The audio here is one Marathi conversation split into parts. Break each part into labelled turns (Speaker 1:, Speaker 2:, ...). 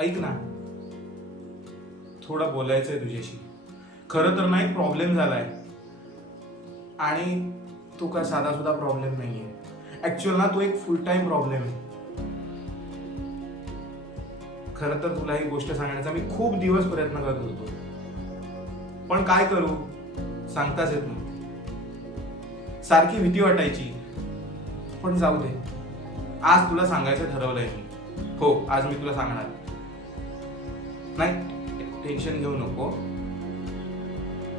Speaker 1: ऐक ना. थोडं बोलायचंय तुझ्याशी. खरं तर नाही प्रॉब्लेम झालाय. आणि तो काय साधा सुद्धा प्रॉब्लेम नाहीये. ऍक्च्युअल ना तो एक फुल टाइम प्रॉब्लेम आहे. खरं तर तुला ही गोष्ट सांगण्याचा मी खूप दिवस प्रयत्न करत होतो. पण काय करू? सांगताच येत नाही सारखी भीती वाटायची. पण जाऊ दे. आज तुला सांगायचं ठरवलंय मी. हो आज मी तुला सांगणार नाही टेन्शन घेऊ नको.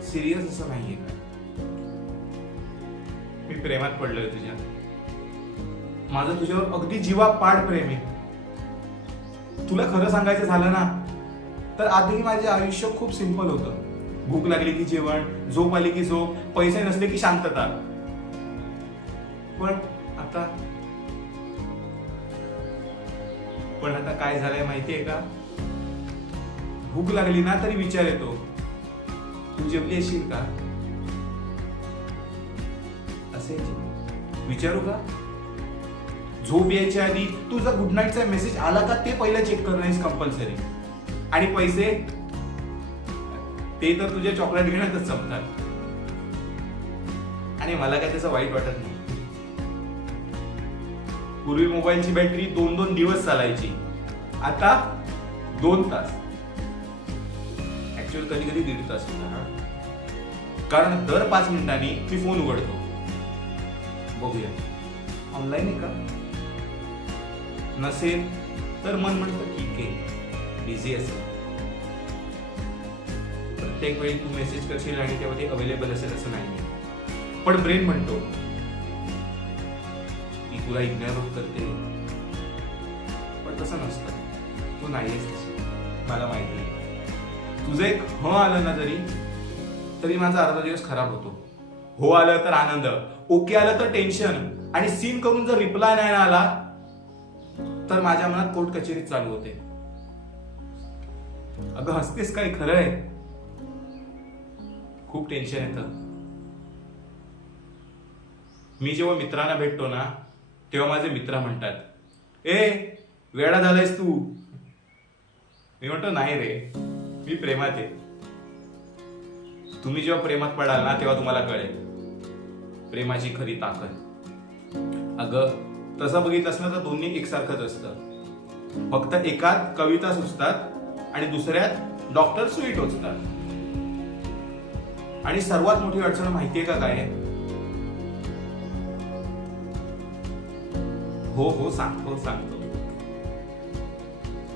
Speaker 1: सिरियस असं नाहीये. मी प्रेमात पडलोय तुझ्या. माझं तुझ्यावर अगदी जीवा पाड प्रेम आहे. तुला खरं सांगायचं झालं ना तर आधी माझे आयुष्य खूप सिंपल होतं. भूक लागली की जेवण झोप आली की झोप पैसे नसले की शांतता. पण आता पण आता काय झालंय माहितीये का? भूक लागली ना तरी विचार येतो. तू जेवली असेल का? असायची विचारू का? झोप यायच्या आधी तुझा गुड नाईटचा मेसेज आला का ते पहिला चेक करणं कंपल्सरी आणि पैसे? ते तर तुझ्या चॉकलेट घेण्यातच संपतात. आणि मला काय त्याचं वाईट वाटत नाही. पूर्वी मोबाईलची बॅटरी दोन दोन दिवस चालायची. आता दोन तास. ऍक्च्युअल कधी कधी दीड तास कारण दर पाच मिनिटांनी मी फोन उघडतो. बघूया. ऑनलाईन आहे का? नसेल तर मन म्हणतं ठीक आहे बिझी असेल. प्रत्येक वेळी तू मेसेज करशील आणि तेव्हा ते अवेलेबल असेल असं नाही पण ब्रेन म्हणतो ती तुला इग्नोर करते. पण तसं नसतं. तू नाहीयेस मला माहिती आहे तुझं एक ह आलं ना जरी तरी माझा अर्धा दिवस खराब होतो. हो आलं तर आनंद ओके आलं तर टेन्शन आणि सीन करून जर रिप्लाय नाही आला तर माझ्या मनात कोर्ट कचेरी चालू होते. अगं हसतेस काय? खरं आहे. खूप टेन्शन येतं. मी जेव्हा मित्रांना भेटतो ना तेव्हा माझे मित्र म्हणतात ए वेळा झालायस तू. मी म्हणतो नाही रे. मी प्रेमात आहे. तुम्ही जेव्हा प्रेमात पडाल ना तेव्हा तुम्हाला कळेल. प्रेमाची खरी ताकद. अगं तसं बघितलंस ना तर दोन्ही एकसारखंच असतं. फक्त एकात कविता सुचतात आणि दुसऱ्यात डॉक्टर सुई टोचतात आणि सर्वात मोठी अडचण माहितीये का काय? आहे? हो हो सांगतो सांगतो.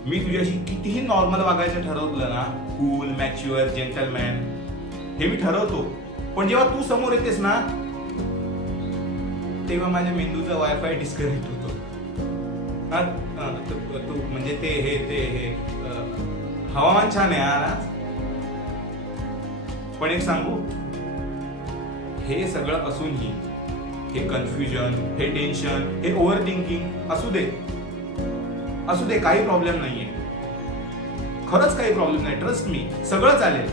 Speaker 1: मी तुझ्याशी कितीही नॉर्मल वागायचं ठरवलं ना कूल मॅच्युअर जेंटलमॅन हे मी ठरवतो. पण जेव्हा तू समोर येतेस ना तेव्हा माझ्या मेंदूचा वायफाय डिस्कनेक्ट होतो. तू म्हणजे ते हे ते हे हवामान छान आहे यार आज पण एक सांगू हे सगळं असूनही हे कन्फ्युजन हे टेन्शन हे ओव्हर थिंकिंग असू दे. असू दे काही प्रॉब्लेम नाहीये. खरंच काही प्रॉब्लेम नाही. ट्रस्ट मी सगळं चालेल.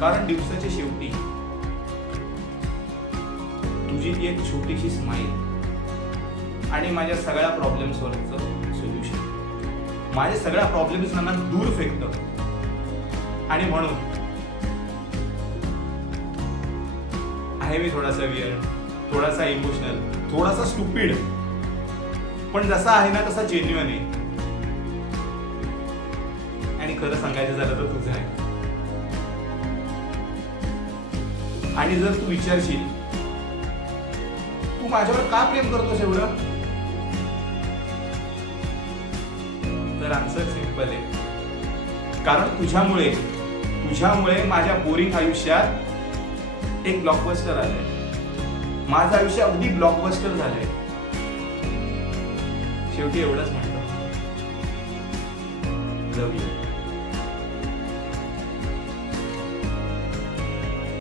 Speaker 1: कारण दिवसाच्या शेवटी तुझी ती एक छोटीशी स्माईल आणि माझ्या सगळ्या प्रॉब्लेम्सवरचं सोल्युशन माझ्या सगळ्या प्रॉब्लेम्स ना दूर फेकतं. आणि म्हणून आहे मी थोडासा वियर थोडासा इमोशनल थोडासा स्टुपिड पण जसा आहे ना तसा जेन्युअन आहे. आणि खरं सांगायचं झालं तर तुझं आहे. आणि जर तू विचारशील तू माझ्यावर का प्रेम करतोस एवढं? तर आन्सर सिंपल आहे. कारण तुझ्यामुळे तुझ्यामुळे माझ्या बोरिंग आयुष्यात एक ब्लॉकबस्टर आलंय. माझं आयुष्य अगदी ब्लॉकबस्टर झालंय. शेवटी एवढंच म्हणतो. लव यू